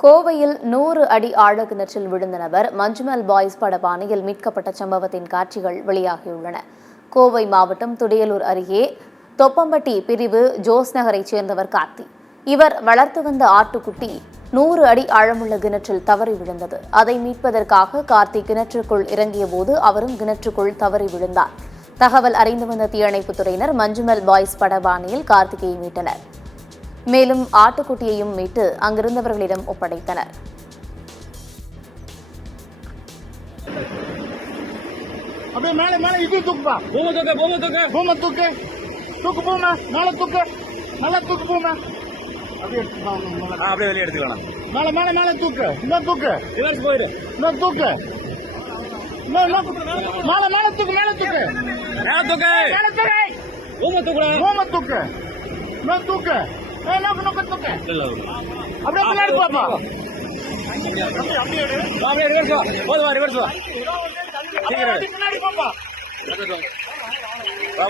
கோவையில் 100 அடி ஆழ கிணற்றில் விழுந்த நபர் மஞ்சுமல் பாய்ஸ் பட பாணியில் மீட்கப்பட்ட சம்பவத்தின் காட்சிகள் வெளியாகியுள்ளன. கோவை மாவட்டம் துடியலூர் அருகே தொப்பம்பட்டி பிரிவு ஜோஸ் நகரைச் சேர்ந்தவர் கார்த்தி. இவர் வளர்த்து வந்த ஆட்டுக்குட்டி 100 அடி ஆழமுள்ள கிணற்றில் தவறி விழுந்தது. அதை மீட்பதற்காக கார்த்தி கிணற்றுக்குள் இறங்கிய போது அவரும் கிணற்றுக்குள் தவறி விழுந்தார். தகவல் அறிந்து வந்த தீயணைப்புத் துறையினர் மஞ்சுமல் பாய்ஸ் பட பாணியில் கார்த்தியை மீட்டனர். மேலும் ஆட்டுக்குட்டியையும் மீட்டு அங்கிருந்தவர்களிடம் ஒப்படைத்தனர். அப்படியே மேல மேல இது தூக்குப்பா. பூம தூக்கு பூம தூக்கு பூம தூக்கு தூக்கு பூம மேல தூக்கு நல்லா தூக்கு பூம. அப்படியே அப்படியே வெளியே எடுத்துக்கலாம். மேல மேல மேல தூக்கு இன்னும் தூக்கு ரிவர்ஸ் போயிடு இன்னும் தூக்கு மேல மேல தூக்கு மேல தூக்கு மேல தூக்கு மேல தூக்கு பூம தூக்கு பூம தூக்கு இன்னும் தூக்கு நோக்கு நோக்கு தூக்கு அப்படியே பின்னாடி பாப்பா. அப்படியே ரிவர்ஸ் வா போதுவா ரிவர்ஸ் வா பின்னாடி பாப்பா.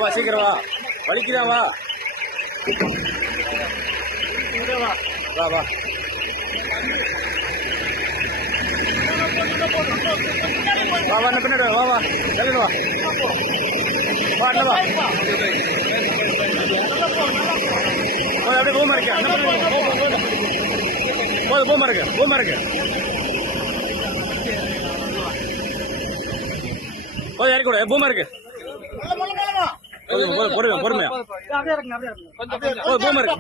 வா சீக்கிரம் வா வலிக்கிறா வா வா வா வா வா பின்னாடி வா வா வெளியில வா வா வா அப்படியே பூமா இருக்கு பூமா இருக்கு பூமா இருக்கு இறக்கி கூட பூமா இருக்கு பொறுமையா பூமா இருக்கு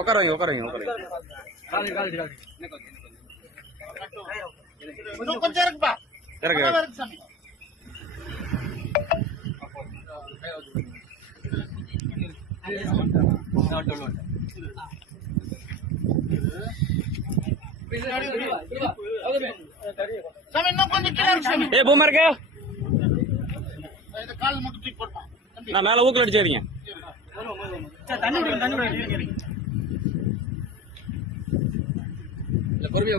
உட்காரங்க உட்காரங்க கொஞ்சம் இருக்குப்பா இறக்கு பூமா இருக்கு நான் மேல ஊக்கல் அடிச்சுறீங்க. பொறுமையா